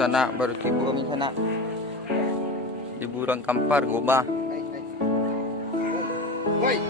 sana, baru tiba kami sana. Di Burang Kampar, Gobah. Woi.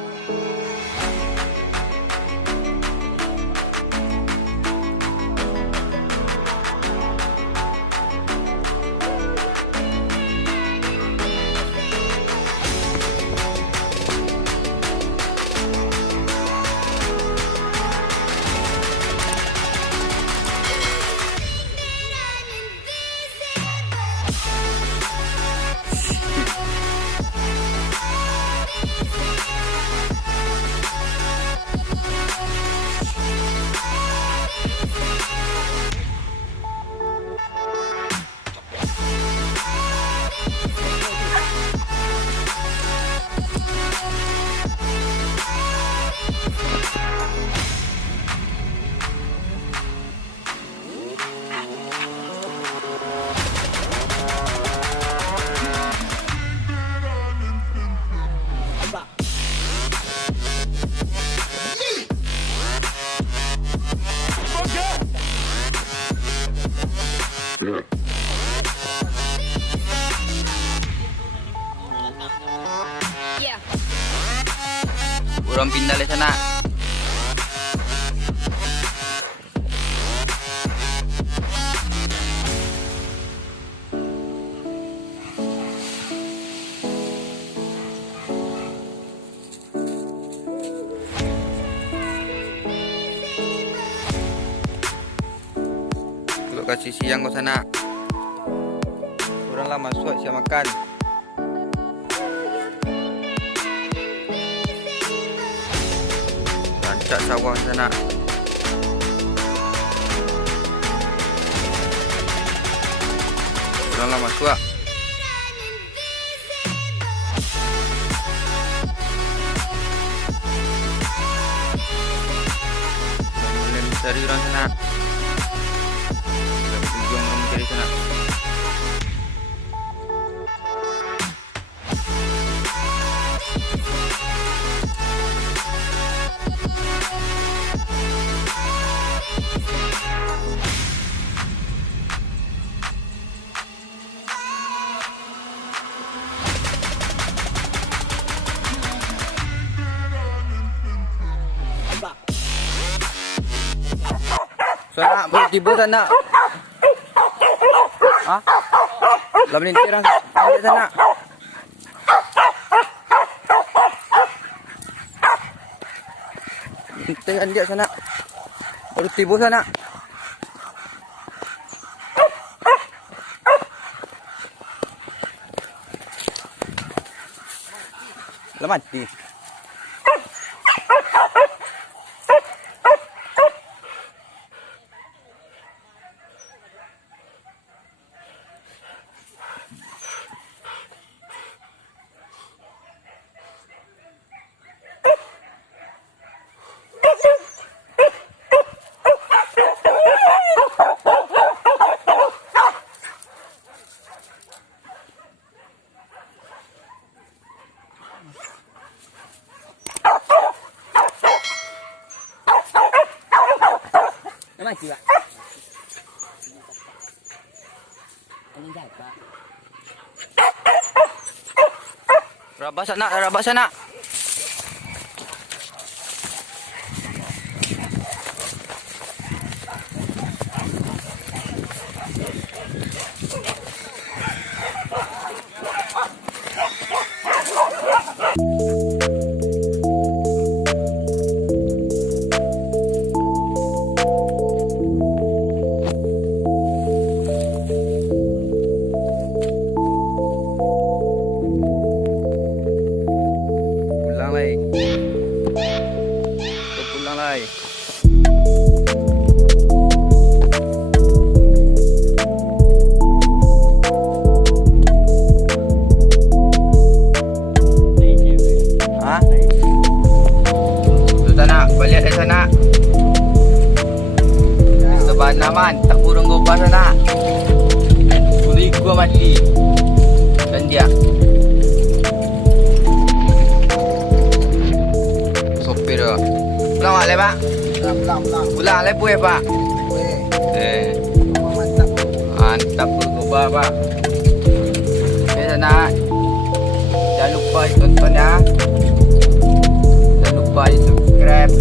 Burang pindah le sana. Untuk kasih siang ke sana. Kurang lama masuk siap makan. Rancak sawah sana. Kurang lama masuk. Boleh mencari orang sana. Berjuang mencari sana. Sana, boleh tiba sana. Ah? Lam ni tirang sana. Tengok dia sana. Baru tiba sana. Lah mati. Mati pak. Ini jahat pak. Rabah sana, rabah sana. Pulang lai. Ha? Tu tak nak balik dari sana. Sebab naman tak burung gobah sana. Kuli gua mati. Dan dia sopir dah. Pulang balik pak? Pulang. Pulang lagi puas pak? Weh. Eh. Mantap. Mantap berubah pak. Oke sana. Jangan lupa ditonton ya. Jangan lupa di subscribe.